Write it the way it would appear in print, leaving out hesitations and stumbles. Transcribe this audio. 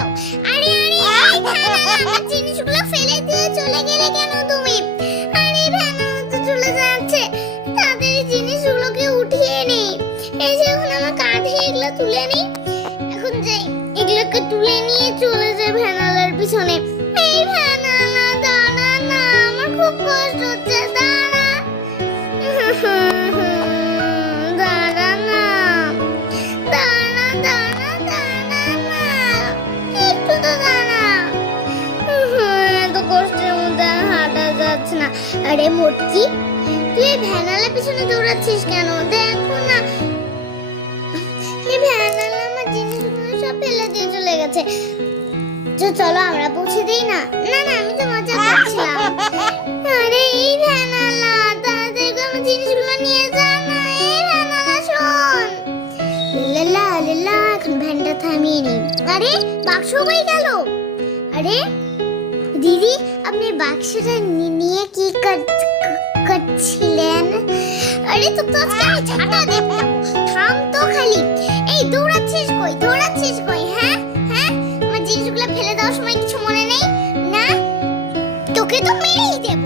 দাও। আরে আরে এই ভ্যানালা, আমার জিনিসগুলো ফেলে দিয়ে চলে গেলে কেন তুমি? আরে ভ্যানালা তো চলে যাচ্ছে, তাদের জিনিসগুলোকে উঠিয়ে নেই। এই যে এখন আমার কাঁধে এগুলো তুলে নেই, এখন যাই এগুলোকে তুলে নিয়ে চলে যায় ভ্যানালার পিছনে। এই ভ্যানালা দাঁড়া না, আমার খুব কষ্ট হচ্ছে, দাঁড়া। দাঁড়া না, দাঁড়া দাঁড়া দাঁড়া না, একটু তো দাঁড়া। এত কষ্টের মধ্যে আর হাঁটা যাচ্ছে না। আরে মোটকি, তুই এই ভ্যানালার পিছনে দৌড়াচ্ছিস কেন? দেখো না, এই ভ্যানালা আমার জিনিসগুলো সব ফেলে দিয়ে চলে গেছে। চলো আমরা পৌঁছে দিই না। না না, আমি তো মজা করছিলাম। আরে এই ভ্যানালা, তাড়াতাড়ি করে আমার জিনিসগুলো নিয়ে যা না। এই ভ্যানালা শোন। লালা লালা, এখন ভ্যানটা থামিয়ে নি। আরে বাক্স কই গেল? আরে দিদি, আপনি বাক্সটা নিয়ে কি করছিলেন? আরে তো আজকে আমি ছাতা দেখবো, থাম তো খালি। এই দৌড়াচ্ছিস কই, দৌড়াচ্ছিস কই?